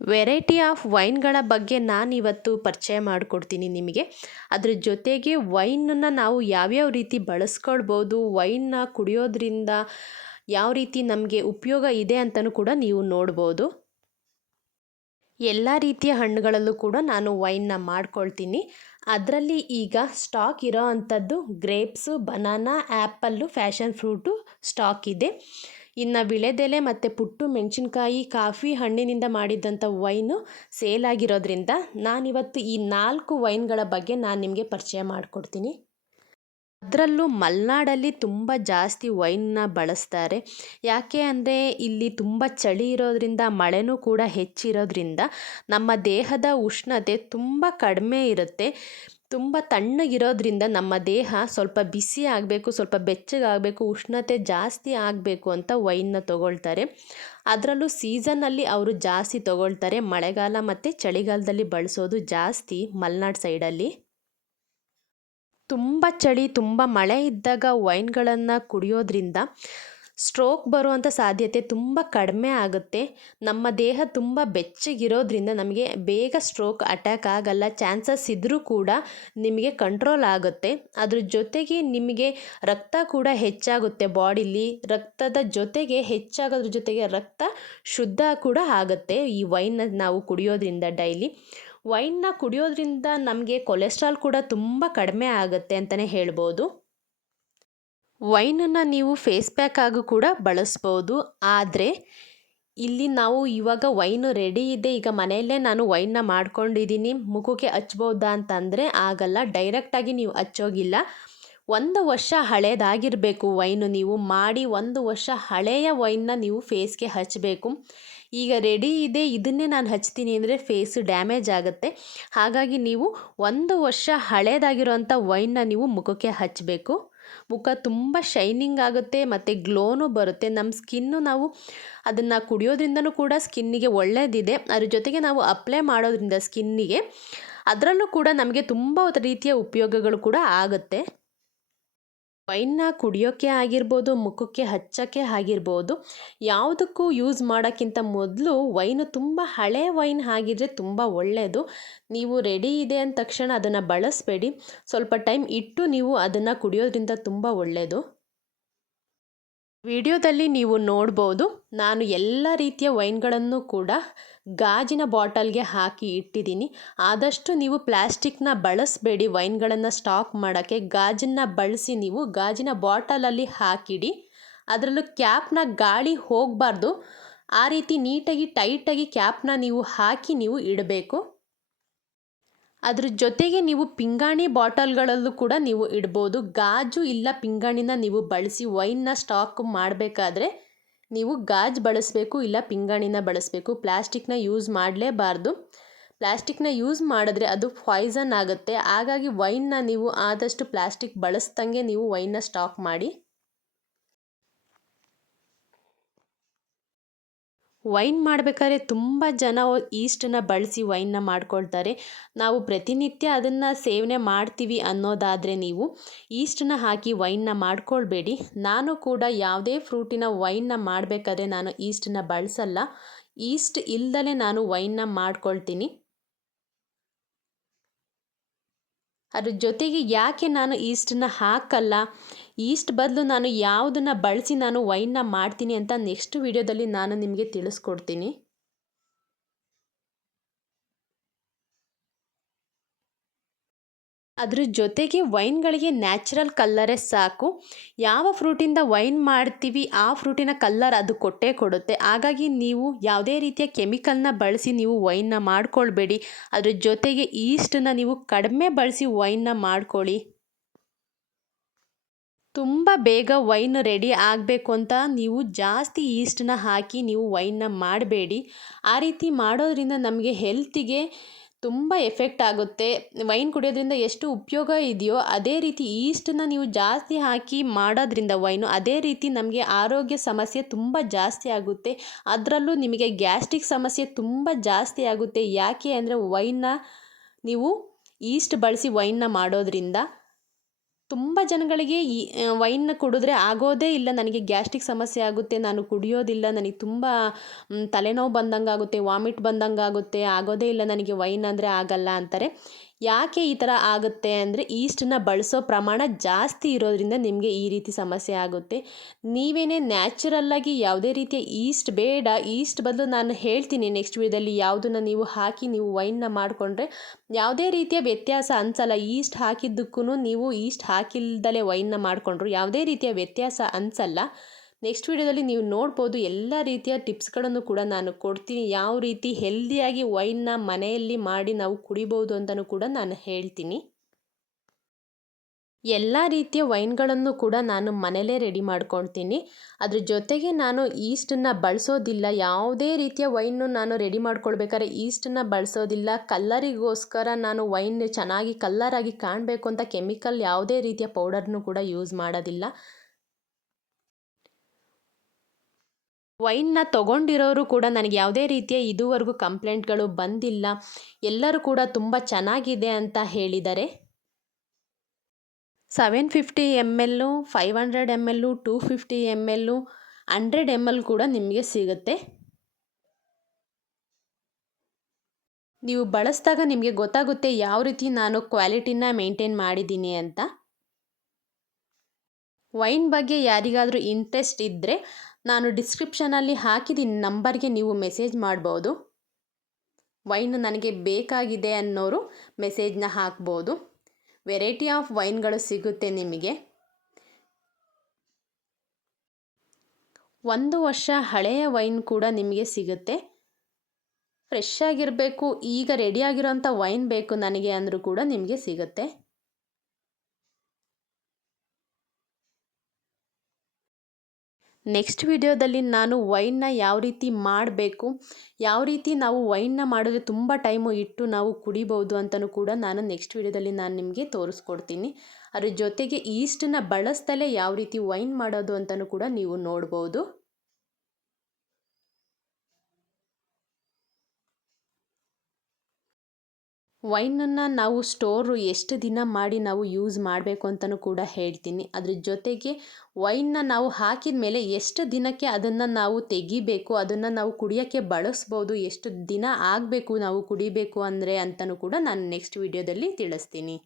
Variety of ವೈನ್ಗಳ ಬಗ್ಗೆ ನಾನಿವತ್ತು ಪರಿಚಯ ಮಾಡಿಕೊಡ್ತೀನಿ ನಿಮಗೆ. ಅದ್ರ ಜೊತೆಗೆ ವೈನನ್ನು ನಾವು ಯಾವ್ಯಾವ ರೀತಿ ಬಳಸ್ಕೊಳ್ಬೋದು, ವೈನ್ನ ಕುಡಿಯೋದ್ರಿಂದ ಯಾವ ರೀತಿ ನಮಗೆ ಉಪಯೋಗ ಇದೆ ಅಂತಲೂ ಕೂಡ ನೀವು ನೋಡ್ಬೋದು. ಎಲ್ಲ ರೀತಿಯ ಹಣ್ಣುಗಳಲ್ಲೂ ಕೂಡ ನಾನು ವೈನ್ನ ಮಾಡ್ಕೊಳ್ತೀನಿ. ಅದರಲ್ಲಿ ಈಗ ಸ್ಟಾಕ್ ಇರೋ ಅಂಥದ್ದು grapes, banana, apple, fashion fruit stock ಇದೆ. ಇನ್ನು ವಿಳೆದೆಲೆ ಮತ್ತು ಪುಟ್ಟು ಮೆಣಸಿನ್ಕಾಯಿ, ಕಾಫಿ ಹಣ್ಣಿನಿಂದ ಮಾಡಿದ್ದಂಥ ವೈನು ಸೇಲ್ ಆಗಿರೋದ್ರಿಂದ ನಾನಿವತ್ತು ಈ 4 ವೈನ್ಗಳ ಬಗ್ಗೆ ನಾನು ನಿಮಗೆ ಪರಿಚಯ ಮಾಡಿಕೊಡ್ತೀನಿ. ಅದರಲ್ಲೂ ಮಲೆನಾಡಲ್ಲಿ ತುಂಬ ಜಾಸ್ತಿ ವೈನ್ನ ಬಳಸ್ತಾರೆ. ಯಾಕೆ ಅಂದರೆ ಇಲ್ಲಿ ತುಂಬ ಚಳಿ ಇರೋದ್ರಿಂದ, ಮಳೆನೂ ಕೂಡ ಹೆಚ್ಚಿರೋದ್ರಿಂದ ನಮ್ಮ ದೇಹದ ಉಷ್ಣತೆ ತುಂಬ ಕಡಿಮೆ ಇರುತ್ತೆ. ತುಂಬ ತಣ್ಣಗಿರೋದ್ರಿಂದ ನಮ್ಮ ದೇಹ ಸ್ವಲ್ಪ ಬಿಸಿ ಆಗಬೇಕು, ಸ್ವಲ್ಪ ಬೆಚ್ಚಗಾಗಬೇಕು, ಉಷ್ಣತೆ ಜಾಸ್ತಿ ಆಗಬೇಕು ಅಂತ ವೈನ್ನ ತಗೊಳ್ತಾರೆ. ಅದರಲ್ಲೂ ಸೀಸನ್ನಲ್ಲಿ ಅವರು ಜಾಸ್ತಿ ತಗೊಳ್ತಾರೆ. ಮಳೆಗಾಲ ಮತ್ತು ಚಳಿಗಾಲದಲ್ಲಿ ಬಳಸೋದು ಜಾಸ್ತಿ ಮಲೆನಾಡು ಸೈಡಲ್ಲಿ. ತುಂಬ ಚಳಿ, ತುಂಬ ಮಳೆ ಇದ್ದಾಗ ವೈನ್ಗಳನ್ನು ಕುಡಿಯೋದ್ರಿಂದ ಸ್ಟ್ರೋಕ್ ಬರುವಂಥ ಸಾಧ್ಯತೆ ತುಂಬ ಕಡಿಮೆ ಆಗುತ್ತೆ. ನಮ್ಮ ದೇಹ ತುಂಬ ಬೆಚ್ಚಗಿರೋದ್ರಿಂದ ನಮಗೆ ಬೇಗ ಸ್ಟ್ರೋಕ್ ಅಟ್ಯಾಕ್ ಆಗಲ್ಲ. ಚಾನ್ಸಸ್ ಇದ್ದರೂ ಕೂಡ ನಿಮಗೆ ಕಂಟ್ರೋಲ್ ಆಗುತ್ತೆ. ಅದ್ರ ಜೊತೆಗೆ ನಿಮಗೆ ರಕ್ತ ಕೂಡ ಹೆಚ್ಚಾಗುತ್ತೆ ಬಾಡಿಲಿ. ರಕ್ತದ ಜೊತೆಗೆ ಹೆಚ್ಚಾಗೋದ್ರ ಜೊತೆಗೆ ರಕ್ತ ಶುದ್ಧ ಕೂಡ ಆಗುತ್ತೆ ಈ ವೈನ್ನ ನಾವು ಕುಡಿಯೋದ್ರಿಂದ ಡೈಲಿ. ವೈನ್ನ ಕುಡಿಯೋದ್ರಿಂದ ನಮಗೆ ಕೊಲೆಸ್ಟ್ರಾಲ್ ಕೂಡ ತುಂಬ ಕಡಿಮೆ ಆಗುತ್ತೆ ಅಂತಲೇ ಹೇಳ್ಬೋದು. ವೈನನ್ನು ನೀವು ಫೇಸ್ ಪ್ಯಾಕ್ ಆಗಿ ಕೂಡ ಬಳಸ್ಬೋದು. ಆದರೆ ಇಲ್ಲಿ ನಾವು ಇವಾಗ ವೈನು ರೆಡಿ ಇದೆ, ಈಗ ಮನೆಯಲ್ಲೇ ನಾನು ವೈನ್ನ ಮಾಡ್ಕೊಂಡಿದ್ದೀನಿ, ಮುಖಕ್ಕೆ ಹಚ್ಬೋದಾ ಅಂತಂದರೆ ಆಗಲ್ಲ. ಡೈರೆಕ್ಟಾಗಿ ನೀವು ಹಚ್ಚೋಗಿಲ್ಲ. 1 ವರ್ಷ ಹಳೇದಾಗಿರಬೇಕು ವೈನು. ನೀವು ಮಾಡಿ 1 ವರ್ಷ ಹಳೆಯ ವೈನ್ನ ನೀವು ಫೇಸ್ಗೆ ಹಚ್ಚಬೇಕು. ಈಗ ರೆಡಿ ಇದೆ ಇದನ್ನೇ ನಾನು ಹಚ್ತೀನಿ ಅಂದರೆ ಫೇಸ್ ಡ್ಯಾಮೇಜ್ ಆಗುತ್ತೆ. ಹಾಗಾಗಿ ನೀವು 1 ವರ್ಷ ಹಳೇದಾಗಿರೋಂಥ ವೈನ್ನ ನೀವು ಮುಖಕ್ಕೆ ಹಚ್ಚಬೇಕು. ಮುಖ ತುಂಬ ಶೈನಿಂಗ್ ಆಗುತ್ತೆ ಮತ್ತು ಗ್ಲೋನು ಬರುತ್ತೆ. ನಮ್ಮ ಸ್ಕಿನ್ನು ನಾವು ಅದನ್ನು ಕುಡಿಯೋದ್ರಿಂದನೂ ಕೂಡ ಸ್ಕಿನ್ನಿಗೆ ಒಳ್ಳೆಯದಿದೆ. ಅದ್ರ ಜೊತೆಗೆ ನಾವು ಅಪ್ಲೈ ಮಾಡೋದ್ರಿಂದ ಸ್ಕಿನ್ನಿಗೆ ಅದರಲ್ಲೂ ಕೂಡ ನಮಗೆ ತುಂಬ ರೀತಿಯ ಉಪಯೋಗಗಳು ಕೂಡ ಆಗುತ್ತೆ. ವೈನ್ನ ಕುಡಿಯೋಕ್ಕೆ ಆಗಿರ್ಬೋದು, ಮುಖಕ್ಕೆ ಹಚ್ಚೋಕ್ಕೆ ಆಗಿರ್ಬೋದು, ಯಾವುದಕ್ಕೂ ಯೂಸ್ ಮಾಡೋಕ್ಕಿಂತ ಮೊದಲು ವೈನು ತುಂಬ ಹಳೆ ವೈನ್ ಆಗಿದ್ರೆ ತುಂಬ ಒಳ್ಳೆಯದು. ನೀವು ರೆಡಿ ಇದೆ ಅಂದ ತಕ್ಷಣ ಅದನ್ನು ಬಳಸಬೇಡಿ. ಸ್ವಲ್ಪ ಟೈಮ್ ಇಟ್ಟು ನೀವು ಅದನ್ನು ಕುಡಿಯೋದ್ರಿಂದ ತುಂಬ ಒಳ್ಳೆಯದು. ವಿಡಿಯೋದಲ್ಲಿ ನೀವು ನೋಡ್ಬೋದು, ನಾನು ಎಲ್ಲ ರೀತಿಯ ವೈನ್ಗಳನ್ನು ಕೂಡ ಗಾಜಿನ ಬಾಟಲ್ಗೆ ಹಾಕಿ ಇಟ್ಟಿದ್ದೀನಿ. ಆದಷ್ಟು ನೀವು ಪ್ಲ್ಯಾಸ್ಟಿಕ್ನ ಬಳಸಬೇಡಿ. ವೈನ್ಗಳನ್ನು ಸ್ಟಾಕ್ ಮಾಡೋಕ್ಕೆ ಗಾಜನ್ನು ಬಳಸಿ ನೀವು ಗಾಜಿನ ಬಾಟಲಲ್ಲಿ ಹಾಕಿಡಿ. ಅದರಲ್ಲೂ ಕ್ಯಾಪ್ನ ಗಾಳಿ ಹೋಗಬಾರ್ದು. ಆ ರೀತಿ ನೀಟಾಗಿ ಟೈಟಾಗಿ ಕ್ಯಾಪ್ನ ನೀವು ಹಾಕಿ ನೀವು ಇಡಬೇಕು. ಅದ್ರ ಜೊತೆಗೆ ನೀವು ಪಿಂಗಾಣಿ ಬಾಟಲ್ಗಳಲ್ಲೂ ಕೂಡ ನೀವು ಇಡ್ಬೋದು. ಗಾಜು ಇಲ್ಲ ಪಿಂಗಾಣಿನ ನೀವು ಬಳಸಿ ವೈನ್ನ ಸ್ಟಾಕ್ ಮಾಡಬೇಕಾದ್ರೆ ನೀವು ಗಾಜು ಬಳಸಬೇಕು, ಇಲ್ಲ ಪಿಂಗಾಣಿನ ಬಳಸಬೇಕು. ಪ್ಲ್ಯಾಸ್ಟಿಕ್ನ ಯೂಸ್ ಮಾಡಲೇಬಾರ್ದು. ಪ್ಲ್ಯಾಸ್ಟಿಕ್ನ ಯೂಸ್ ಮಾಡಿದ್ರೆ ಅದು ಪಾಯ್ಸನ್ ಆಗುತ್ತೆ. ಹಾಗಾಗಿ ವೈನ್ನ ನೀವು ಆದಷ್ಟು ಪ್ಲ್ಯಾಸ್ಟಿಕ್ ಬಳಸ್ದಂಗೆ ನೀವು ವೈನ್ನ ಸ್ಟಾಕ್ ಮಾಡಿ. ವೈನ್ ಮಾಡಬೇಕಾದ್ರೆ ತುಂಬ ಜನ ಈಸ್ಟನ್ನು ಬಳಸಿ ವೈನ್ನ ಮಾಡ್ಕೊಳ್ತಾರೆ. ನಾವು ಪ್ರತಿನಿತ್ಯ ಅದನ್ನು ಸೇವನೆ ಮಾಡ್ತೀವಿ ಅನ್ನೋದಾದರೆ ನೀವು ಈಸ್ಟನ್ನು ಹಾಕಿ ವೈನ್ನ ಮಾಡ್ಕೊಳ್ಬೇಡಿ. ನಾನು ಕೂಡ ಯಾವುದೇ ಫ್ರೂಟಿನ ವೈನ್ನ ಮಾಡಬೇಕಾದ್ರೆ ನಾನು ಈಸ್ಟನ್ನು ಬಳಸಲ್ಲ. ಈಸ್ಟ್ ಇಲ್ದಲೇ ನಾನು ವೈನ್ನ ಮಾಡ್ಕೊಳ್ತೀನಿ. ಅದ್ರ ಜೊತೆಗೆ ಯಾಕೆ ನಾನು ಈಸ್ಟನ್ನು ಹಾಕಲ್ಲ, ಈಸ್ಟ್ ಬದಲು ನಾನು ಯಾವುದನ್ನು ಬಳಸಿ ನಾನು ವೈನ್ನ ಮಾಡ್ತೀನಿ ಅಂತ ನೆಕ್ಸ್ಟ್ ವಿಡಿಯೋದಲ್ಲಿ ನಾನು ನಿಮಗೆ ತಿಳಿಸ್ಕೊಡ್ತೀನಿ. ಅದ್ರ ಜೊತೆಗೆ ವೈನ್ಗಳಿಗೆ ನ್ಯಾಚುರಲ್ ಕಲ್ಲರೇ ಸಾಕು. ಯಾವ ಫ್ರೂಟಿಂದ ವೈನ್ ಮಾಡ್ತೀವಿ ಆ ಫ್ರೂಟಿನ ಕಲ್ಲರ್ ಅದು ಕೊಟ್ಟೇ ಕೊಡುತ್ತೆ. ಹಾಗಾಗಿ ನೀವು ಯಾವುದೇ ರೀತಿಯ ಕೆಮಿಕಲ್ನ ಬಳಸಿ ನೀವು ವೈನ್ನ ಮಾಡ್ಕೊಳ್ಬೇಡಿ. ಅದ್ರ ಜೊತೆಗೆ ಈಸ್ಟನ್ನು ನೀವು ಕಡಿಮೆ ಬಳಸಿ ವೈನ್ನ ಮಾಡ್ಕೊಳ್ಳಿ. ತುಂಬ ಬೇಗ ವೈನ್ ರೆಡಿ ಆಗಬೇಕು ಅಂತ ನೀವು ಜಾಸ್ತಿ ಈಸ್ಟನ್ನ ಹಾಕಿ ನೀವು ವೈನ್ನ ಮಾಡಬೇಡಿ. ಆ ರೀತಿ ಮಾಡೋದ್ರಿಂದ ನಮಗೆ ಹೆಲ್ತಿಗೆ ತುಂಬ ಎಫೆಕ್ಟ್ ಆಗುತ್ತೆ. ವೈನ್ ಕುಡಿಯೋದ್ರಿಂದ ಎಷ್ಟು ಉಪಯೋಗ ಇದೆಯೋ ಅದೇ ರೀತಿ ಈಸ್ಟನ್ನು ನೀವು ಜಾಸ್ತಿ ಹಾಕಿ ಮಾಡೋದ್ರಿಂದ ವೈನು ಅದೇ ರೀತಿ ನಮಗೆ ಆರೋಗ್ಯ ಸಮಸ್ಯೆ ತುಂಬ ಜಾಸ್ತಿ ಆಗುತ್ತೆ. ಅದರಲ್ಲೂ ನಿಮಗೆ ಗ್ಯಾಸ್ಟ್ರಿಕ್ ಸಮಸ್ಯೆ ತುಂಬ ಜಾಸ್ತಿ ಆಗುತ್ತೆ. ಯಾಕೆ ಅಂದರೆ ವೈನ್ನ ನೀವು ಈಸ್ಟ್ ಬಳಸಿ ವೈನ್ನ ಮಾಡೋದ್ರಿಂದ. ತುಂಬ ಜನಗಳಿಗೆ ಈ ವೈನ್ನ ಕುಡಿದ್ರೆ ಆಗೋದೇ ಇಲ್ಲ, ನನಗೆ ಗ್ಯಾಸ್ಟ್ರಿಕ್ ಸಮಸ್ಯೆ ಆಗುತ್ತೆ, ನಾನು ಕುಡಿಯೋದಿಲ್ಲ, ನನಗೆ ತುಂಬ ತಲೆನೋವು ಬಂದಂಗೆ ಆಗುತ್ತೆ, ವಾಮಿಟ್ ಬಂದಂಗೆ ಆಗುತ್ತೆ, ಆಗೋದೇ ಇಲ್ಲ ನನಗೆ ವೈನ್ ಅಂದರೆ ಆಗಲ್ಲ ಅಂತಾರೆ. ಯಾಕೆ ಈ ಥರ ಆಗುತ್ತೆ ಅಂದರೆ ಈಸ್ಟನ್ನ ಬಳಸೋ ಪ್ರಮಾಣ ಜಾಸ್ತಿ ಇರೋದ್ರಿಂದ ನಿಮಗೆ ಈ ರೀತಿ ಸಮಸ್ಯೆ ಆಗುತ್ತೆ. ನೀವೇನೇ ನ್ಯಾಚುರಲ್ಲಾಗಿ ಯಾವುದೇ ರೀತಿಯ ಈಸ್ಟ್ ಬೇಡ, ಈಸ್ಟ್ ಬದಲು ನಾನು ಹೇಳ್ತೀನಿ ನೆಕ್ಸ್ಟ್ ವೀಡಿಯೋದಲ್ಲಿ ಯಾವುದನ್ನು ನೀವು ಹಾಕಿ ನೀವು ವೈನ್ನ ಮಾಡಿಕೊಂಡ್ರೆ ಯಾವುದೇ ರೀತಿಯ ವ್ಯತ್ಯಾಸ ಅನಿಸಲ್ಲ. ಈಸ್ಟ್ ಹಾಕಿದ್ದಕ್ಕೂ ನೀವು ಈಸ್ಟ್ ಹಾಕಿಲ್ದಲೇ ವೈನ್ನ ಮಾಡಿಕೊಂಡ್ರು ಯಾವುದೇ ರೀತಿಯ ವ್ಯತ್ಯಾಸ ಅನಿಸಲ್ಲ. ನೆಕ್ಸ್ಟ್ ವೀಡಿಯೋದಲ್ಲಿ ನೀವು ನೋಡ್ಬೋದು ಎಲ್ಲ ರೀತಿಯ ಟಿಪ್ಸ್ಗಳನ್ನು ಕೂಡ ನಾನು ಕೊಡ್ತೀನಿ. ಯಾವ ರೀತಿ ಹೆಲ್ದಿಯಾಗಿ ವೈನ್ನ ಮನೆಯಲ್ಲಿ ಮಾಡಿ ನಾವು ಕುಡಿಬೋದು ಅಂತಲೂ ಕೂಡ ನಾನು ಹೇಳ್ತೀನಿ. ಎಲ್ಲ ರೀತಿಯ ವೈನ್ಗಳನ್ನು ಕೂಡ ನಾನು ಮನೇಲೇ ರೆಡಿ ಮಾಡ್ಕೊಳ್ತೀನಿ. ಅದ್ರ ಜೊತೆಗೆ ನಾನು ಈಸ್ಟನ್ನು ಬಳಸೋದಿಲ್ಲ. ಯಾವುದೇ ರೀತಿಯ ವೈನ್ನು ನಾನು ರೆಡಿ ಮಾಡ್ಕೊಳ್ಬೇಕಾದ್ರೆ ಈಸ್ಟನ್ನು ಬಳಸೋದಿಲ್ಲ. ಕಲ್ಲರಿಗೋಸ್ಕರ ನಾನು ವೈನ್ ಚೆನ್ನಾಗಿ ಕಲ್ಲರಾಗಿ ಕಾಣಬೇಕು ಅಂತ ಕೆಮಿಕಲ್ ಯಾವುದೇ ರೀತಿಯ ಪೌಡರ್ನು ಕೂಡ ಯೂಸ್ ಮಾಡೋದಿಲ್ಲ. ವೈನ್ನ ತೊಗೊಂಡಿರೋರು ಕೂಡ ನನಗೆ ಯಾವುದೇ ರೀತಿಯ ಇದುವರೆಗೂ ಕಂಪ್ಲೇಂಟ್ಗಳು ಬಂದಿಲ್ಲ. ಎಲ್ಲರೂ ಕೂಡ ತುಂಬ ಚೆನ್ನಾಗಿದೆ ಅಂತ ಹೇಳಿದ್ದಾರೆ. 750 ml, 500 ml, 250 ml, 100 ml ಕೂಡ ನಿಮಗೆ ಸಿಗುತ್ತೆ. ನೀವು ಬಳಸಿದಾಗ ನಿಮಗೆ ಗೊತ್ತಾಗುತ್ತೆ ಯಾವ ರೀತಿ ನಾನು ಕ್ವಾಲಿಟಿನ ಮೇಂಟೈನ್ ಮಾಡಿದ್ದೀನಿ ಅಂತ. ವೈನ್ ಬಗ್ಗೆ ಯಾರಿಗಾದರೂ ಇಂಟ್ರೆಸ್ಟ್ ಇದ್ದರೆ ನಾನು ಡಿಸ್ಕ್ರಿಪ್ಷನಲ್ಲಿ ಹಾಕಿದ್ದೀನಿ ನಂಬರ್ಗೆ ನೀವು ಮೆಸೇಜ್ ಮಾಡ್ಬೋದು. ವೈನ್ ನನಗೆ ಬೇಕಾಗಿದೆ ಅನ್ನೋರು ಮೆಸೇಜ್ನ ಹಾಕ್ಬೋದು. ವೆರೈಟಿ ಆಫ್ ವೈನ್ಗಳು ಸಿಗುತ್ತೆ ನಿಮಗೆ. 1 ವರ್ಷ ಹಳೆಯ ವೈನ್ ಕೂಡ ನಿಮಗೆ ಸಿಗುತ್ತೆ. ಫ್ರೆಶ್ ಆಗಿರಬೇಕು, ಈಗ ರೆಡಿಯಾಗಿರೋಂಥ ವೈನ್ ಬೇಕು ನನಗೆ ಅಂದರೂ ಕೂಡ ನಿಮಗೆ ಸಿಗುತ್ತೆ. ನೆಕ್ಸ್ಟ್ ವಿಡಿಯೋದಲ್ಲಿ ನಾನು ವೈನ್ನ ಯಾವ ರೀತಿ ಮಾಡಬೇಕು, ಯಾವ ರೀತಿ ನಾವು ವೈನ್ನ ಮಾಡಿದ್ರೆ ತುಂಬ ಟೈಮು ಇಟ್ಟು ನಾವು ಕುಡಿಬೋದು ಅಂತಲೂ ಕೂಡ ನಾನು ನೆಕ್ಸ್ಟ್ ವಿಡಿಯೋದಲ್ಲಿ ನಾನು ನಿಮಗೆ ತೋರಿಸ್ಕೊಡ್ತೀನಿ. ಅದ್ರ ಜೊತೆಗೆ ಈಸ್ಟನ್ನ ಬಳಸ್ದಲೇ ಯಾವ ರೀತಿ ವೈನ್ ಮಾಡೋದು ಅಂತಲೂ ಕೂಡ ನೀವು ನೋಡ್ಬೋದು. ವೈನನ್ನು ನಾವು ಸ್ಟೋರು ಎಷ್ಟು ದಿನ ಮಾಡಿ ನಾವು ಯೂಸ್ ಮಾಡಬೇಕು ಅಂತಲೂ ಕೂಡ ಹೇಳ್ತೀನಿ. ಅದ್ರ ಜೊತೆಗೆ ವೈನ್ನ ನಾವು ಹಾಕಿದ ಮೇಲೆ ಎಷ್ಟು ದಿನಕ್ಕೆ ಅದನ್ನು ನಾವು ತೆಗಿಬೇಕು, ಅದನ್ನು ನಾವು ಕುಡಿಯೋಕ್ಕೆ ಬಳಸ್ಬೋದು, ಎಷ್ಟು ದಿನ ಆಗಬೇಕು ನಾವು ಕುಡಿಬೇಕು ಅಂದರೆ ಅಂತಲೂ ಕೂಡ ನಾನು ನೆಕ್ಸ್ಟ್ ವಿಡಿಯೋದಲ್ಲಿ ತಿಳಿಸ್ತೀನಿ.